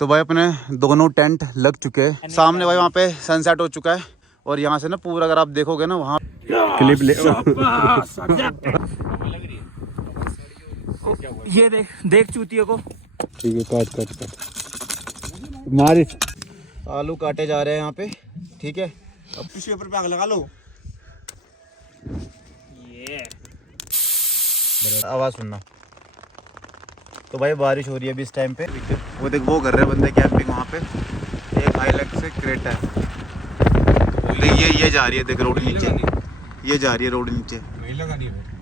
तो भाई अपने दोनों टेंट लग चुके हैं सामने। भाई वहाँ पे सनसेट हो चुका है और यहाँ से ना पूरा अगर आप देखोगे ना वहाँ क्लिप ले ये देख चूतियों को। ठीक है, काट मारे। आलू काटे जा रहे हैं यहाँ पे, ठीक है। अब किसी ऊपर पे आग लगा लो। ये आवाज सुनना। तो भाई बारिश हो रही है अभी इस टाइम पे। वो देख वो कर रहे हैं बंदे कैंपिंग वहाँ पे। एक हाईलैक्स से क्रेटा है, ये जा रही है देख रोड नीचे, ये जा रही है रोड नीचे।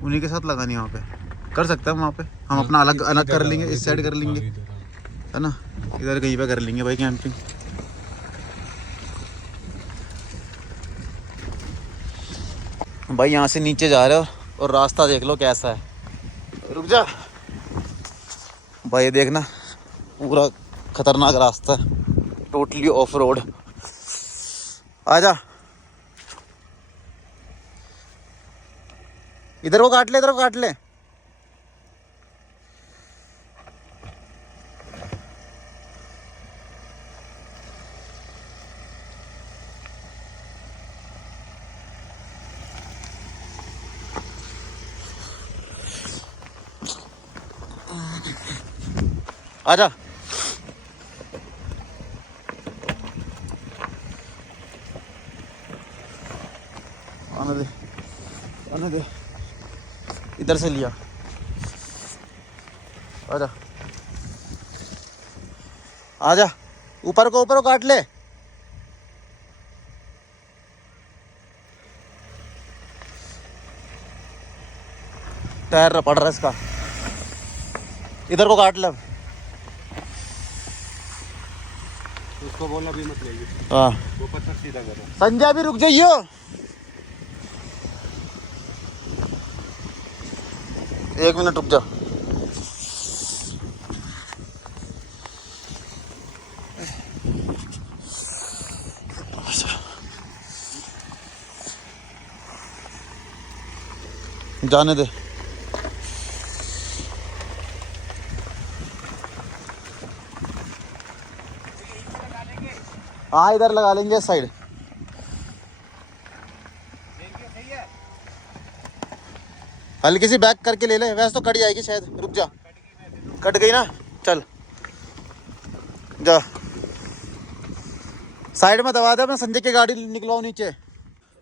उन्हीं के साथ लगानी है वहाँ पे। कर सकते हैं वहाँ पे हम अपना अलग अलग कर लेंगे, इस साइड कर लेंगे, है ना। इधर कहीं पे कर लेंगे भाई कैंपिंग। भाई यहाँ से नीचे जा रहे हो और रास्ता देख लो कैसा है। रुक जा भाई, ये देखना पूरा खतरनाक रास्ता है, टोटली ऑफ रोड। आजा, इधर को काट ले, इधर को काट ले। आजा, आने दे, आने दे। इधर से लिया, आजा आजा। ऊपर को काट ले। टायर पड़ रहा है इसका, इधर को काट ले। उसको बोला भी मत लेगी। हाँ वो पत्थर सीधा करो। संजय भी रुक जाइयो। एक मिनट रुक जा। जाने दे। हाँ इधर लगा लेंगे इस साइड। हल्की सी बैक करके ले ले, वैसे तो कट जाएगी शायद। रुक जा, कट गई ना, चल जा। साइड में दबा दे, अपने संजय की गाड़ी निकलवाओ नीचे।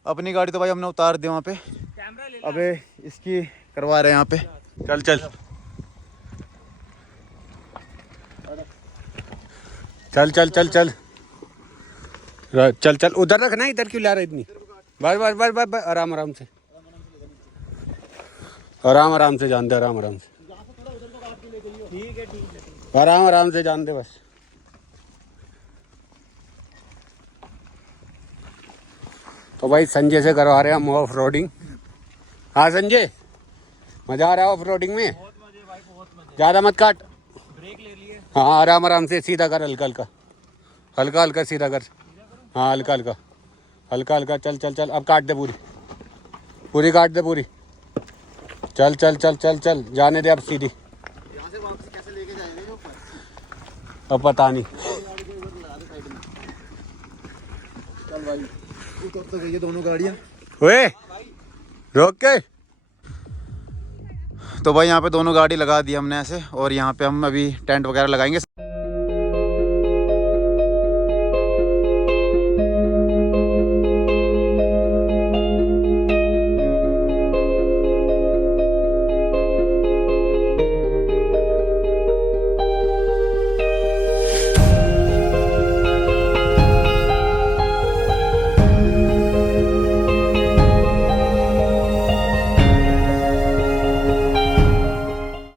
अपनी गाड़ी तो भाई हमने उतार दी वहाँ पे, अबे इसकी करवा रहे हैं यहाँ पे। चल चल चल चल चल चल चल चल। उधर रखना, इधर क्यों ला रहा है इतनी। बस बस बस बस, आराम आराम से, आराम आराम से जान दे, आराम आराम से, आराम आराम से जान दे बस। तो भाई संजय से करवा रहे हैं हम ऑफ रोडिंग। हाँ संजय, मजा आ रहा है ऑफ रोडिंग में? ज़्यादा मत काट, हाँ आराम आराम से सीधा कर, हल्का हल्का, हल्का हल्का सीधा कर। हाँ हल्का हल्का, हल्का हल्का, चल चल चल। अब काट दे पूरी, पूरी काट दे पूरी। चल चल चल चल चल, जाने दे अब सीधी। यहाँ से वापस कैसे लेके जाएंगे ऊपर? अब पता नहीं। चल भाई, उतर तो गई है दोनों गाड़ियाँ। ओए रोक के। तो भाई यहाँ पे दोनों गाड़ी लगा दी हमने ऐसे, और यहाँ पे हम अभी टेंट वगैरह लगाएंगे।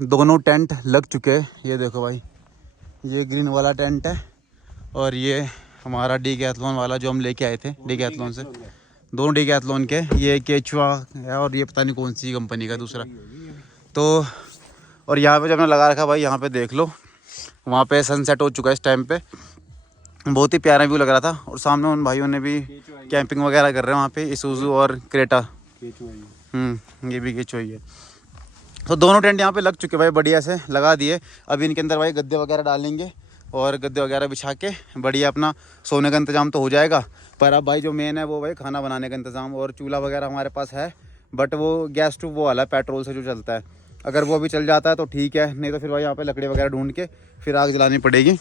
दोनों टेंट लग चुके हैं। ये देखो भाई, ये ग्रीन वाला टेंट है और ये हमारा डीकैथलॉन वाला जो हम लेके आए थे डीकैथलॉन से। दोनों डीकैथलॉन के, ये केचुआ है और ये पता नहीं कौन सी कंपनी का दूसरा। तो और यहाँ पे जब मैंने लगा रखा भाई, यहाँ पे देख लो, वहाँ पे सनसेट हो चुका है इस टाइम पे। बहुत ही प्यारा व्यू लग रहा था। और सामने उन भाइयों ने भी कैंपिंग वगैरह कर रहे हैं वहाँ पे, इसूजू और क्रेटा। ये भी केचुआ ही है। तो दोनों टेंट यहाँ पे लग चुके भाई, बढ़िया से लगा दिए। अभी इनके अंदर भाई गद्दे वगैरह डालेंगे और गद्दे वगैरह बिछा के बढ़िया अपना सोने का इंतज़ाम तो हो जाएगा। पर अब भाई जो मेन है वो भाई खाना बनाने का इंतज़ाम, और चूल्हा वगैरह हमारे पास है, बट वो गैस स्टोव वो वाला है पेट्रोल से जो चलता है। अगर वो भी चल जाता है तो ठीक है, नहीं तो फिर भाई यहाँ पे लकड़ी वगैरह ढूंढ के फिर आग जलानी पड़ेगी।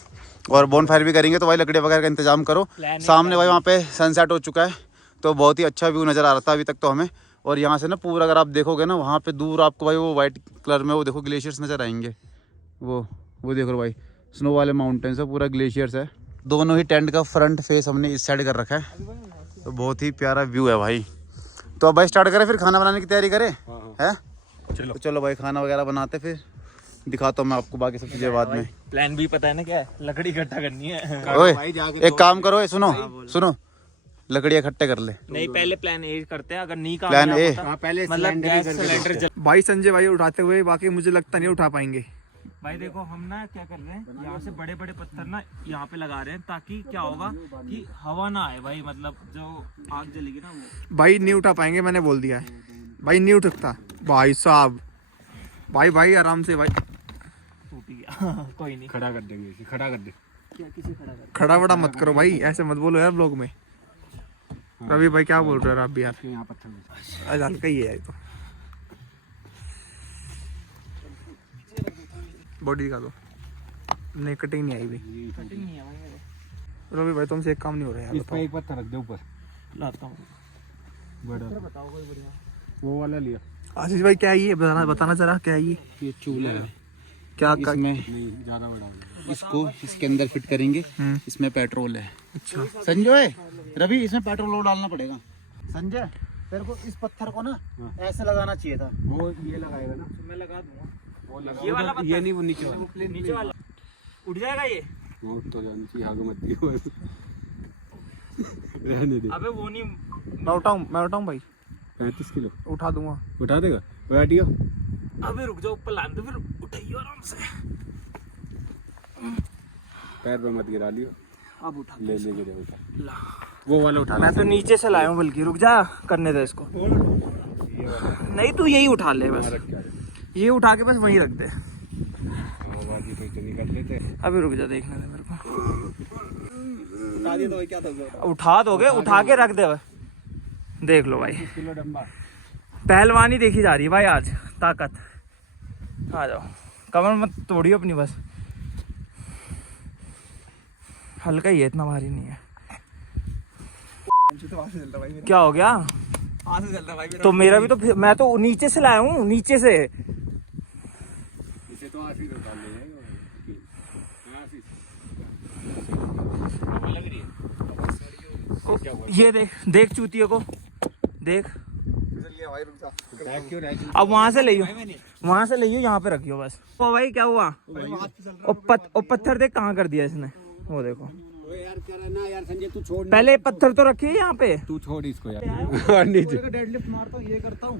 और बोनफायर भी करेंगे तो भाई लकड़ी वगैरह का इंतज़ाम करो। सामने भाई वहाँ पे सनसेट हो चुका है, तो बहुत ही अच्छा व्यू नज़र आ रहा था अभी तक तो हमें। और यहाँ से ना पूरा अगर आप देखोगे ना वहाँ पे दूर आपको भाई वो वाइट कलर में वो देखो ग्लेशियर्स नज़र आएंगे। वो देखो भाई स्नो वाले माउंटेन्स है, पूरा ग्लेशियर्स है। दोनों ही टेंट का फ्रंट फेस हमने इस साइड कर रखा है, तो बहुत ही प्यारा व्यू है भाई। तो अब भाई स्टार्ट करें, फिर खाना बनाने की तैयारी करें है। चलो तो चलो भाई खाना वगैरह बनाते, फिर दिखाता हूँ मैं आपको बाकी सब चीज़ें बाद में। प्लान भी पता है ना क्या है, लकड़ी इकट्ठा करनी है। ओए एक काम करो, सुनो सुनो, लकड़ी इकट्ठे कर ले। नहीं पहले प्लान ए करते हैं, अगर नहीं प्लान ए पहले मतलब गैस सिलेंडर जल। भाई संजय भाई उठाते हुए, बाकी मुझे लगता नहीं उठा पाएंगे। भाई देखो हम ना क्या कर रहे हैं, यहाँ से बड़े बड़े पत्थर ना यहाँ पे लगा रहे हैं, ताकि क्या होगा कि हवा ना आए भाई, मतलब जो आग जलेगी ना वो। भाई नहीं उठा पाएंगे, मैंने बोल दिया है भाई, नहीं उठ सकता भाई साहब। भाई आराम से भाई, टूट गया कोई नहीं, खड़ा कर देंगे इसे, खड़ा कर दे। क्या किसी खड़ा कर। खड़ा बड़ा मत करो भाई, ऐसे मत बोलो यार ब्लॉग में। रवि भाई क्या बोल रहे हो आप भी यार, यहाँ पत्थर आज हल्का ही है ये तो। बॉडी दिखा दो, नहीं कटिंग नहीं आई भी। कटिंग नहीं है भाई मेरे। रवि भाई तुमसे एक काम नहीं हो रहा है यार, इस पे बताओ। एक पत्थर रख दे ऊपर लाता हूँ, बड़ा, बताओ कोई बढ़िया। वो वाला लिया। आशीष भाई क्या है ये, बताना जरा क्या है ये, ये चूल्हा है, क्या इसमें नहीं ज़्यादा बड़ा। इसको इसके अंदर फिट करेंगे। इसमें पेट्रोल है। अच्छा संजय रवि इसमें पेट्रोल और डालना पड़ेगा। संजय तेरे को इस पत्थर को ना ऐसे लगाना चाहिए था। वो ये लगाएगा ना, मैं लगा दूंगा वो लगा। ये वाला ये नहीं, वो नीचे वाला। नीचे वाला उठ जाएगा ये। वो तो जानी चाहिए, आगे मत दियो। रहने दे। अबे वो नहीं, मैं उठाऊं भाई, 35 किलो उठा दूंगा। उठा देगा बैठियो। अबे रुक जाओ, ऊपर लान दो फिर उठाइए आराम से। पैर पे मत गिरा लियो, अब उठा ले लेके जाओ। ला। वो वाले उठा मैं तो नीचे से लाया हूँ, बल्कि रुक जा, करने दे इसको। नहीं तू यही उठा ले बस, ये उठा के बस वहीं रख दे। निकल लेते। अभी रुक जा, देखने दे मेरे को। उठा दिया तो क्या था, उठा दोगे, उठा के रख दे बस। देख लो भाई, किलो डंबा। पहलवानी देखी जा रही है भाई आज, ताकत। आ जाओ, कमर मत तोड़ियो अपनी बस, हल्का ही है, इतना भारी नहीं है। क्या हो गया? तो मेरा भी तो, मैं तो नीचे से लाया हूँ, नीचे से। इसे तो आशीष उठा ले जाएगा। ये देख चूतिए को देख। क्यों रह अब वहां से ले यहाँ पे रखियो बस। ओ भाई क्या हुआ? ओ पत्थर देख कहाँ कर दिया इसने, वो देखो। यार क्या रहना यार संजय, तू छोड़। पहले पत्थर तो रखिए यहाँ पे। तू छोड़ इसको यार। नीचे डेडलिफ्ट मारता हूँ, ये करता हूँ।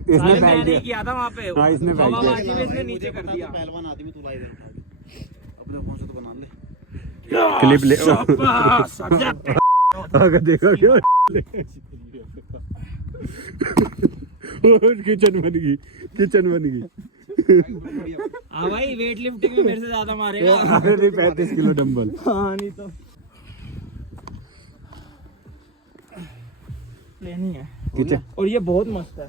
इसने मैं फेंक नहीं दिया। किया था वहाँ पे। हाँ, इसने फेंक हवा दिया। बाजी में इसने नीचे कर दिया। पहलवान आदमी तू लाई दे उठा के, अपने फोन से तो बना ले। क्लिप ले। आगे देखो क्यों। किचन बन गई। हाँ भाई, वेट लिफ्टिंग में मेरे से ज्यादा मारेगा। अरे 35 किलो डंबल। हाँ नहीं तो प्लेन ही है। किचन और ये बहुत मस्त है।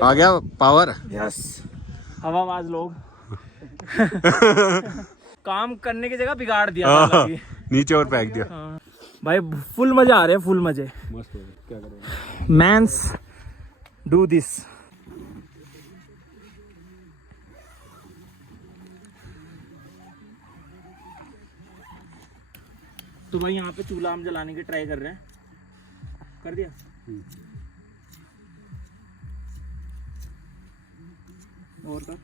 आ गया पावर। यस, हवाबाज लोग। काम करने की जगह बिगाड़ दिया था हालांकि। नीचे और फेंक दिया। हाँ। भाई फुल मजे आ रहे हैं, फुल मजे। मस्त हो गया, क्या करें। Man's do this. तो भाई यहाँ पे चूल्हा हम जलाने की ट्राई कर रहे हैं। कर दिया। और कर।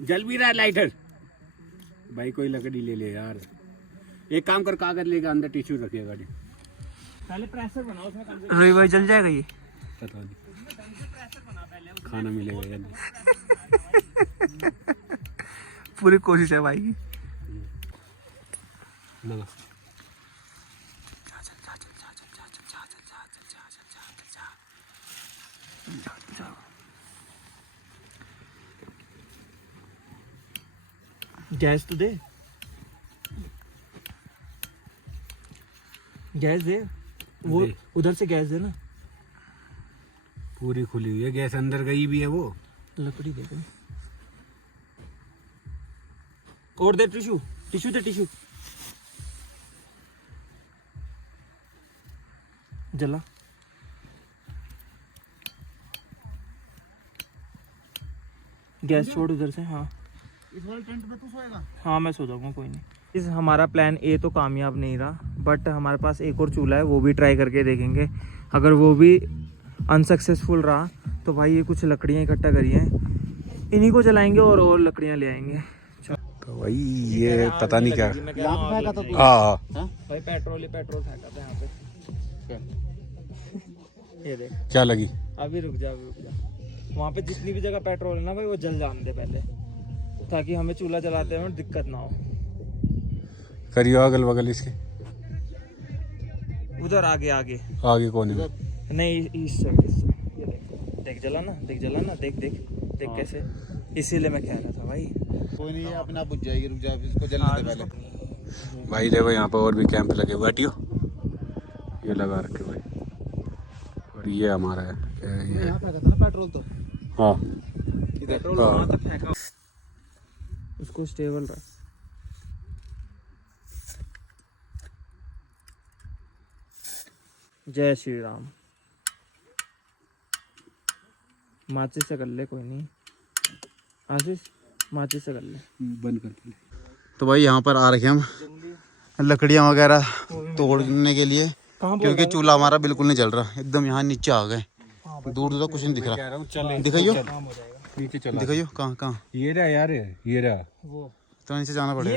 जल भी रहा है लाइटर। भाई कोई लकड़ी ले ले यार। एक काम कर, कागज लेकर अंदर टिश्यू रखिए गाड़ी। पहले प्रेशर बनाओ उसमें कम से रवि भाई जल जाएगा ये? पता नहीं, खाना मिलेगा या नहीं। पूरी कोशिश है भाई। ना गैस तो दे, गैस दे, वो दे। उधर से गैस दे ना। पूरी खुली हुई है, गैस अंदर गई भी है वो। लकड़ी दे दे और दे टिश्यू, टिश्यू दे, टिश्यू जला। गैस छोड़ उधर से। हाँ इस वाले टेंट में तू सोएगा? हाँ मैं सो जाऊंगा, कोई नहीं। इस हमारा प्लान ए तो कामयाब नहीं रहा, बट हमारे पास एक और चूल्हा है, वो भी ट्राई करके देखेंगे। अगर वो भी अनसक्सेसफुल रहा तो भाई ये कुछ लकड़ियाँ इकट्ठा करी हैं, इन्हीं को जलाएंगे और लकड़ियाँ ले आएंगे। तो भाई ये पता नहीं क्या। यहाँ पे फेंका था तू? हाँ भाई पेट्रोल ही पेट्रोल फेंका था यहाँ पे। ये देख, क्या लगी? अभी रुक जा, अभी रुक जा। वहाँ पे जितनी भी जगह पेट्रोल है ना भाई, वो जल जाने दे पहले, ताकि हमें चूल्हा जलाते हुए दिक्कत ना हो। करियो अगल बगल इसके। उधर आगे आगे आगे कोने में। नहीं, इस साइड, इस साइड। ये देख, देख जला ना, देख जला ना, देख देख देख कैसे। इसीलिए मैं कह रहा था भाई। कोई नहीं, ये अपने आप बुझ जाएगी, रुक जा, इसको जलने दे पहले। भाई देखो यहाँ पर और भी कैंप लगे हुए, हटियो। ये लगा रखे भाई, और ये हमारा है ये। यहाँ फेंका था ना पेट्रोल तो? हाँ पेट्रोल वहाँ तक फेंका, उसको स्टेबल रख। जय श्री राम। माचिस से कर ले, कोई नहीं आशीष, माचिस से कर ले। बंद कर। तो भाई यहाँ पर आ रखे हम लकड़ियाँ वगैरह तोड़ने के लिए, क्योंकि चूल्हा हमारा बिल्कुल नहीं जल रहा, एकदम यहाँ नीचे आ गए। दूर दूर तक कुछ नहीं दिख रहा। दिखाइयो, नीचे चला। दिखाइयो कहाँ कहाँ। ये रहा यार, ये रहा। वो तो नीचे जाना पड़ेगा।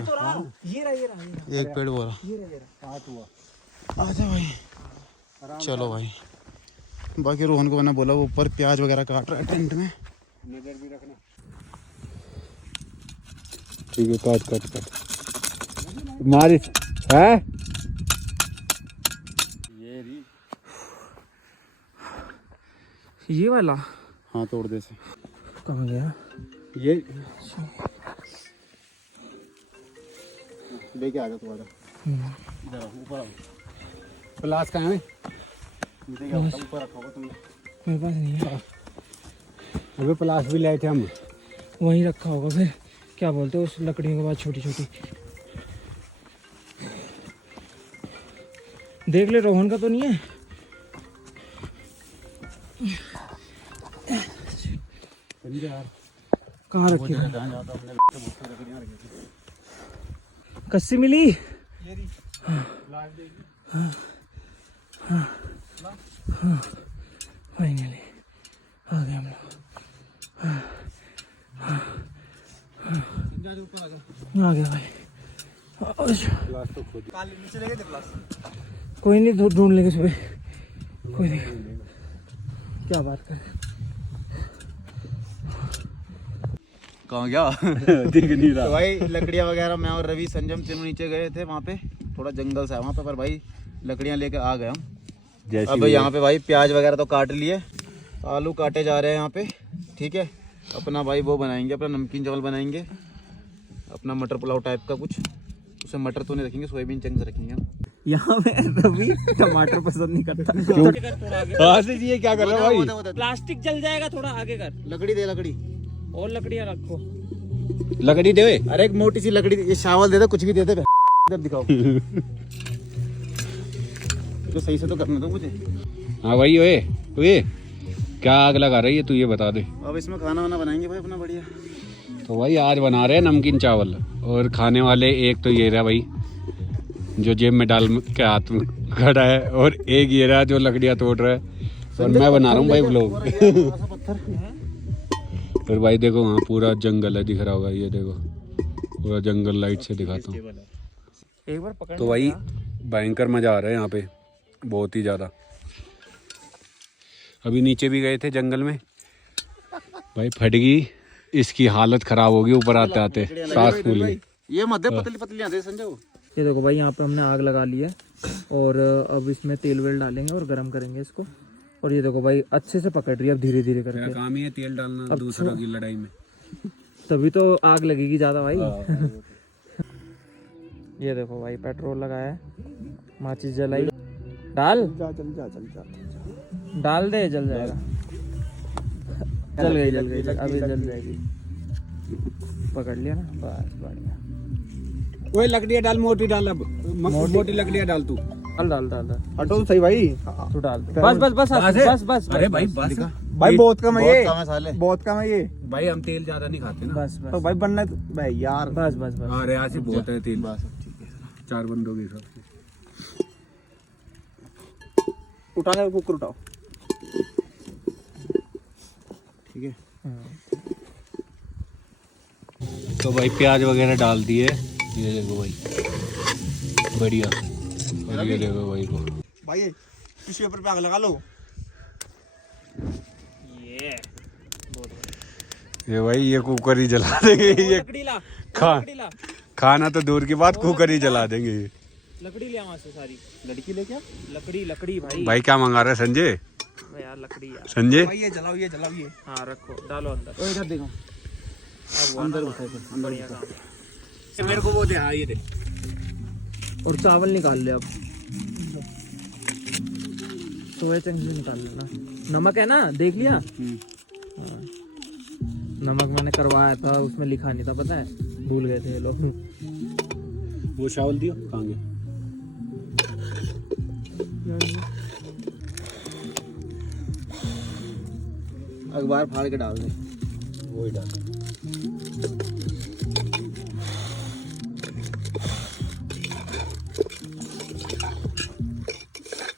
ये रहा, ये रहा। एक पेड़ बोला। आजा भाई, चलो भाई। बाकी रोहन को मैंने बोला, वो ऊपर प्याज वगैरह काट रहा है टेंट में। नजर भी रखना। ठीक है, काट काट काट। मारिस है ये वाला। हाँ तोड़ दे से। कहाँ गया ये? लेके आ जा तुम्हारा। इधर आओ, ऊपर आओ। प्लास कहाँ है? नीचे क्या होता है, ऊपर रखा होगा तुमने। मेरे पास नहीं है। अबे प्लास भी लाए थे हम। वहीं रखा होगा फिर। क्या बोलते हो उस लकड़ियों के बाद, छोटी छोटी। देख ले, रोहन का तो नहीं है। कहाँ रखी है? कस्सी मिली? फाइनली आ गए हम लोग। आ गया भाई। प्लास तो खुद कोई नहीं, ढूंढ लेंगे सुबह। कोई नहीं, क्या बात कर। कहाँ गया? दिख नहीं रहा। तो भाई लकड़ियाँ वगैरह मैं और रवि संजम तीनों नीचे गए थे, वहाँ पे थोड़ा जंगल सा है वहाँ पे, पर भाई लकड़ियाँ लेकर आ गए हम। अब यहाँ पे भाई प्याज वगैरह तो काट लिए, आलू काटे जा रहे हैं यहाँ पे। ठीक है, अपना भाई वो बनाएंगे, अपना नमकीन चावल बनाएंगे, अपना मटर पुलाव टाइप का कुछ। उसमें मटर तो नहीं रखेंगे, सोयाबीन चंक्स रखेंगे हम। यहाँ पे रवि टमाटर पसंद नहीं करता। आशीष ये क्या कर रहा है भाई? प्लास्टिक जल जाएगा, थोड़ा आगे कर। लकड़ी दे, लकड़ी और लकड़ियाँ रखो। लकड़ी दे। अरे एक मोटी सी लकड़ी, ये चावल दे दे, कुछ भी दे दे। इधर दिखाओ। तो सही से तो करना दो मुझे। हाँ भाई, ओए ओए क्या आग लगा रही है तू, ये बता दे। अब इसमें खाना वाना बनाएंगे भाई अपना बढ़िया। तो भाई आज बना रहे हैं नमकीन चावल, और खाने वाले एक तो ये रहा भाई जो जेब में डाल के हाथ में खड़ा है, और एक ये रहा जो लकड़ियाँ तोड़ रहा है, और मैं बना रहा हूँ भाई व्लॉग। फिर भाई देखो वहाँ पूरा जंगल है, दिख रहा होगा, ये देखो पूरा जंगल, लाइट से दिखाता हूँ। एक बार पकड़। तो भाई भयंकर मज़ा आ रहा है यहाँ पे, बहुत ही ज़्यादा। अभी नीचे भी गए थे जंगल में भाई, फट गई, इसकी हालत ख़राब होगी ऊपर आते आते, सांस फूल गई। ये मध्य पतली पतली आते संजय। ये देखो भाई, यहाँ पे हमने आग लगा ली है, और अब इसमें तेल वेल डालेंगे और गर्म करेंगे इसको। और ये देखो भाई अच्छे से पकड़ रही है अब, धीरे धीरे करके। काम ही है तेल डालना दूसरों की लड़ाई में। तभी तो आग लगेगी ज्यादा भाई। ये देखो भाई पेट्रोल लगाया है, माचिस जलाई, डाल डाल दे, जल जाएगा। जल गई अभी जल जाएगी। पकड़ लिया ना, बस बढ़िया। वही लकड़ियाँ डाल, मोटी डाल, अब मोटी लकड़ियाँ डाल तू। डाल हटो तो सही भाई। तू डाल बस। अरे भाई बस भाई बहुत कम है ये, बहुत कम है साले। बहुत कम है ये। भाई हम तेल ज्यादा नहीं खाते ना। बस तो भाई बनना है भाई यार। बस अरे आज से बहुत है तेल, बस ठीक है। 4 बंदों के हिसाब से। उठाने कुकर उठाओ। ठीक है। तो भाई प्याज वगैरह डाल दिए, ये देखो भाई बढ़िया। और ये देखो भाई को भाई टिश्यू पेपर पे आग लगा लो। ये भाई ये कुकर ही जला देंगे ये। खाना तो दूर की बात, कुकर ही जला देंगे ये। लकड़ी ले वहाँ से सारी। लड़की ले क्या? लकड़ी भाई। भाई क्या मंगा रहे संजय? यार लकड़ी यार। संजय भाई ये जलाओ ये। हाँ रखो, डालो अंदर। ओए इधर देखो, अंदर घुसा है, अंदर बढ़िया काम है। मेरे को वो दे, हाँ ये दे। और चावल निकाल ले अब, सोया चंक्स भी निकाल लेना। नमक है ना, देख लिया? हाँ। नमक मैंने करवाया था, उसमें लिखा नहीं था, पता है, भूल गए थे ये लोग। वो चावल दियो कहाँ गया? अखबार फाड़ के डाल दे। वही डाल।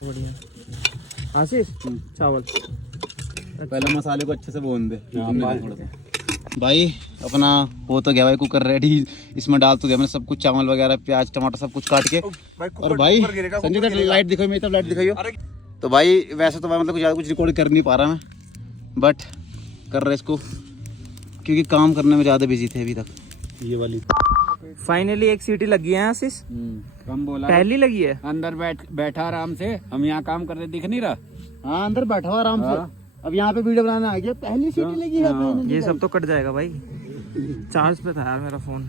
बढ़िया। आशीष चावल पहले मसाले को अच्छे से भून दे। भाई अपना हो तो गया भाई कुकर रेडी, इसमें डाल तो दिया मैंने सब कुछ, चावल वगैरह, प्याज टमाटर सब कुछ काट के। और भाई संजय तक लाइट दिखाई, मेरी तरफ लाइट दिखाइयो। तो भाई वैसे तो भाई मतलब ज़्यादा कुछ रिकॉर्ड कर नहीं पा रहा मैं, बट कर रहे इसको क्योंकि काम करने में ज़्यादा बिजी थे अभी तक। ये वाली फाइनली एक सीटी लगी है आशीष, कम बोला, पहली लगी है। अंदर बैठा आराम से, हम यहाँ काम कर रहे दिख नहीं रहा। हाँ अंदर बैठा हुआ आराम से, अब यहाँ पे वीडियो बनाने आ गया, पहली सीटी लगी है। ये सब तो कट जाएगा भाई, चार्ज पे था यार मेरा फोन।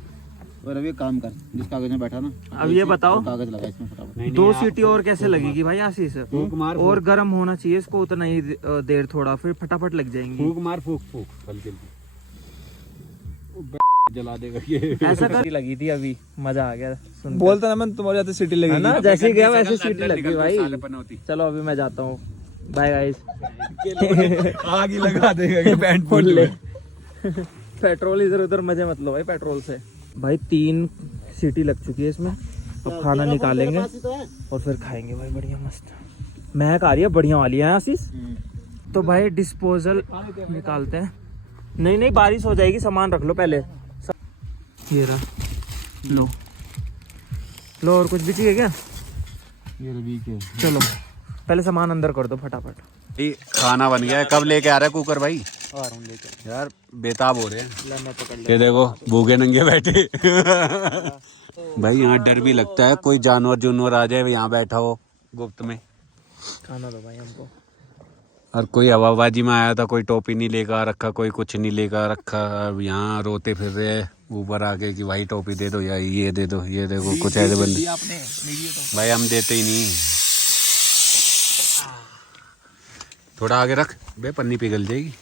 और अभी एक काम कर, जिस कागज में बैठा ना, अब ये बताओ कागज लगा इसमें फटाफट। 2 सीटी और कैसे लगेगी भाई आशीष? और गर्म होना चाहिए इसको उतना ही देर, थोड़ा फिर फटाफट लग जाएंगी। फूक मार, फूक हल्की जला देगा ये। ऐसा कर लगी थी अभी, मजा आ गया सुन। बोलता ना मैं तुम्हारे जाते सिटी लगी ना, जैसे ही गया वैसे सीटी लग गई भाई। सालेपन होती। चलो अभी मैं जाता हूँ, बाय गाइस। आग ही लगा देगा कि पैंट फुल ले। पेट्रोल इधर उधर मजे मत लो भाई पेट्रोल से। भाई 3 सीटी लग चुकी है इसमें, अब खाना निकालेंगे और फिर खाएंगे भाई बढ़िया मस्त। महक आ रही है बढ़िया वाली है आशीष। तो भाई डिस्पोजल निकालते हैं। नहीं बारिश हो जाएगी, सामान रख लो पहले। ये रहा, लो और कुछ भी चाहिए क्या? ये रवि के चलो पहले सामान अंदर कर दो फटाफट। खाना बन गया है, कब लेके आ रहा है कुकर भाई? आ रहा हूँ लेके। यार बेताब हो रहे हैं। ले मैं पकड़ ये देखो भूखे नंगे बैठे। भाई यहाँ डर भी लगता है, कोई जानवर जुनवर आ जाए यहाँ बैठा हो गुप्त में। खाना दो भाई हमको। और कोई हवाबाजी में आया था, कोई टोपी नहीं लेकर रखा, कोई कुछ नहीं लेकर रखा, अब यहाँ रोते फिर रहे हैं ऊपर आके कि भाई टोपी दे दो या ये दे दो। ये देखो कुछ ऐसे बंदे, भाई हम देते ही नहीं। थोड़ा आगे रख बे, पन्नी पिघल जाएगी।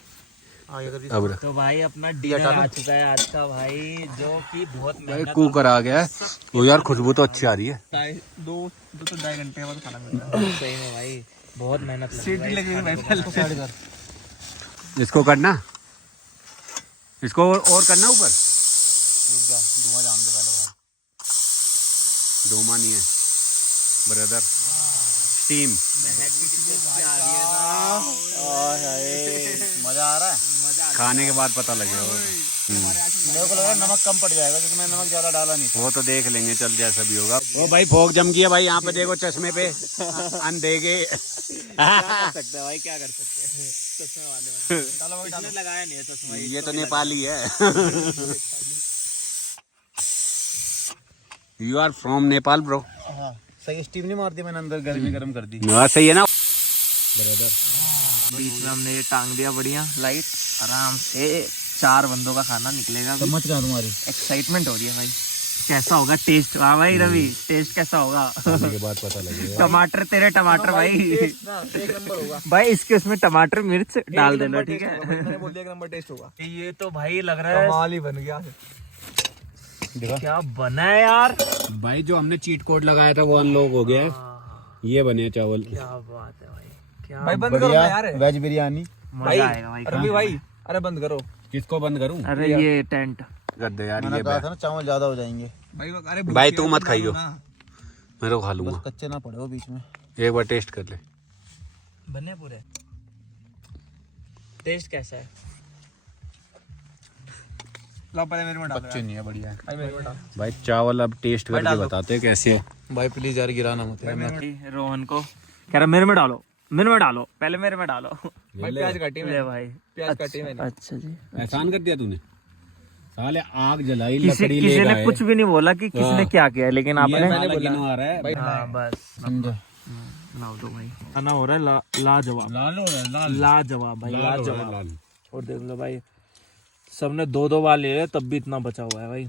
अब रख। तो भाई अपना डिनर आ चुका है आज का भाई, जो कि बहुत भाई कुकर आ गया है। वो यार खुशबू तो अच्छी आ रही है। 2-2.5 घंटे बाद खाना मिलता है। सही में भाई बहुत मेहनत सीटी लगेगी भाई पहले। इसको करना, इसको और करना ऊपर। रुक जा, धुआं जान दे पहले बाहर। डोमा नहीं है ब्रदर, टीम। मजा आ रहा है, खाने के बाद पता लगेगा वो। मेरे को लग रहा है नमक कम पड़ जाएगा क्योंकि मैंने नमक ज्यादा डाला नहीं था। वो तो देख लेंगे, चल जैसा भी होगा। वो भाई भोग जम गई है भाई, यहाँ पे देखो चश्मे पे अंधेगे। सकते हैं भाई, क्या कर सकते हैं चश्मे वाले। इसने लगाया नहीं है चश्मा, ये तो नेपाली है। You are from Nepal bro. हाँ सही, स्टीम नहीं मारती मैंने, अंदर गर्मी गर्म कर दी। हाँ सही है ना बीच में हमने ये टांग दिया बढ़िया, लाइट आराम से 4 बंदों का खाना निकलेगा अभी। समझ गया तुम्हारी। एक्साइटमेंट हो रही है भाई, कैसा होगा टेस्ट। हाँ भाई रवि, टेस्ट कैसा होगा? खाने के बाद पता लगेगा। टमाटर, तेरे टमाटर भाई। एक नंबर होगा। भाई इसके उसमें टमाटर मिर्च डाल देना, ठीक है? मैंने बोल दिया एक नंबर टेस्ट होगा। ये तो भाई लग रहा है कमाल ही बन गया। क्या बना है यार। भाई जो हमने चीट कोड लगाया था वो अनलॉक हो गया है। ये बने चावल। क्या बात है भाई, क्या भाई बंद करो ना यार। वेज बिरयानी। मजा आएगा भाई। रवि भाई, अरे बंद करो किसको बंद करूं? अरे ये टेंट कर दे यार। मैंने ये कहा था ना चावल ज्यादा हो जाएंगे। भाई। अरे भाई तू मत खाइयो, मैं तो खा लूंगा। बस कच्चे ना पड़े हो बीच में। एक बार टेस्ट कर ले। बने पूरे। टेस्ट कैसा है? लो पहले मेरे में डाल। कच्चे नहीं है, बढ़िया है। भाई मेरे में डाल। भाई चावल अब टेस्ट करके बताते हैं कैसे है। भाई प्लीज यार गिराना मत यार। रोहन को कह रहा मेरे में डालो, मेरे में डालो, पहले मेरे में डालो। भाई प्याज काटी ले मैंने। भाई, प्याज काटी मैंने। अच्छा जी। एहसान कर दिया तूने। साले आग जलाई, किसी लकड़ी किसी लेगा ने कुछ भी नहीं बोला कि किसने क्या किया, लेकिन आपने मैंने बोला आ रहा है। हाँ बस समझो। लाओ दो भाई। खाना हो रहा है लाजवाब, लाजवाब भाई, लाजवाब। और देख लो भाई, सबने 2-2 बार ले रहे तब भी इतना बचा हुआ है भाई।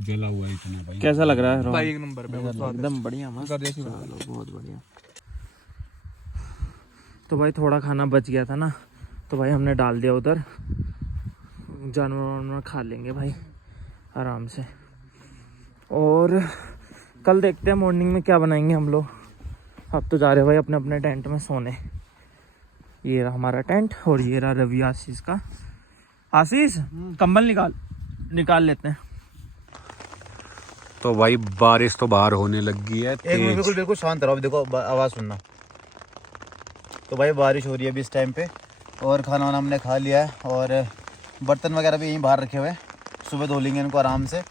जला हुआ है इतना भाई। कैसा लग रहा है रोहन? भाई एक नंबर पे एकदम बढ़िया, मस्त। जैसी बना। चलो बहुत बढ़िया। तो भाई थोड़ा खाना बच गया था ना, तो भाई हमने डाल दिया उधर। जानवर वानवर खा लेंगे भाई आराम से। और कल देखते हैं मॉर्निंग में क्या बनाएंगे हम लोग। अब तो जा रहे हैं भाई अपने अपने टेंट में सोने। ये रहा हमारा टेंट और ये रहा रवि आशीष का। आशीष कंबल निकाल लेते हैं। तो भाई बारिश तो बाहर होने लगी है। एक मिनट, बिल्कुल बिल्कुल शांत रहो। अब देखो आवाज सुनना। तो भाई बारिश हो रही है अभी इस टाइम पे, और खाना वाना हमने खा लिया है, और बर्तन वगैरह भी यहीं बाहर रखे हुए हैं। सुबह धो लेंगे इनको आराम से।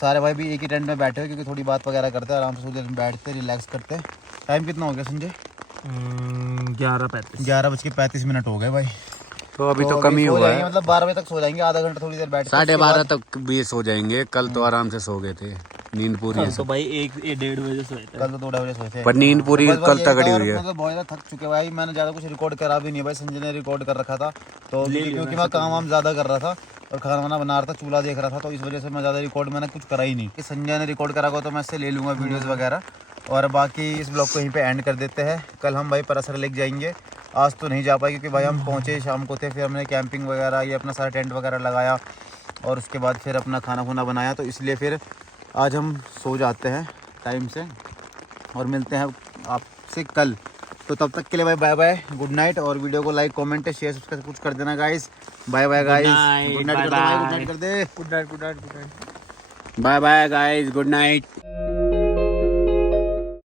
सारे भाई भी एक ही टेंट में बैठे हुए, क्योंकि थोड़ी बात वगैरह करते हैं आराम से, उधर बैठते रिलैक्स करते हैं। टाइम कितना हो गया संजय? 11:35। 11:35 हो गए भाई। तो अभी तो कम ही सो हुआ जाएंगे, है। मतलब 12 बजे तक सो जाएंगे, आधा घंटा थोड़ी देर बैठ के। 12:30 तक भी सो जाएंगे। कल तो आराम से सो गए थे, नींद पूरी है। तो भाई 1-1:30 बजे सोए थे। कल तो 2 बजे सोए थे। पर नींद पूरी बस कल यही तगड़ी था, हुई है। मतलब बहुत ज़्यादा थक चुके भाई। मैंने ज़्यादा कुछ रिकॉर्ड करा भी नहीं भाई, संजय ने रिकॉर्ड कर रखा था। तो क्योंकि मैं काम वाम ज़्यादा कर रहा था और खाना वाना बना रहा था, चूल्हा देख रहा था, तो इस वजह से मैं ज़्यादा रिकॉर्ड मैंने कुछ करा ही नहीं। कि संजय ने रिकॉर्ड करा होगा तो मैं इससे ले लूँगा वीडियोज़ वगैरह। और बाकी इस ब्लॉग को यहीं पे एंड कर देते हैं। कल हम भाई परसर लेक जाएंगे। आज तो नहीं जा पाए क्योंकि भाई हम पहुँचे शाम को थे, फिर हमने कैंपिंग वगैरह ये अपना सारा टेंट वगैरह लगाया, और उसके बाद फिर अपना खाना खुना बनाया। तो इसलिए फिर आज हम सो जाते हैं टाइम से, और मिलते हैं आपसे कल। तो तब तक के लिए भाई बाय बाय, गुड नाइट। और वीडियो को लाइक कमेंट शेयर सब्सक्राइब कुछ कर देना guys. Bye bye guys, good night कर दे, गुड नाइट कर दे। Good night, good night, good night. Bye bye guys, good night.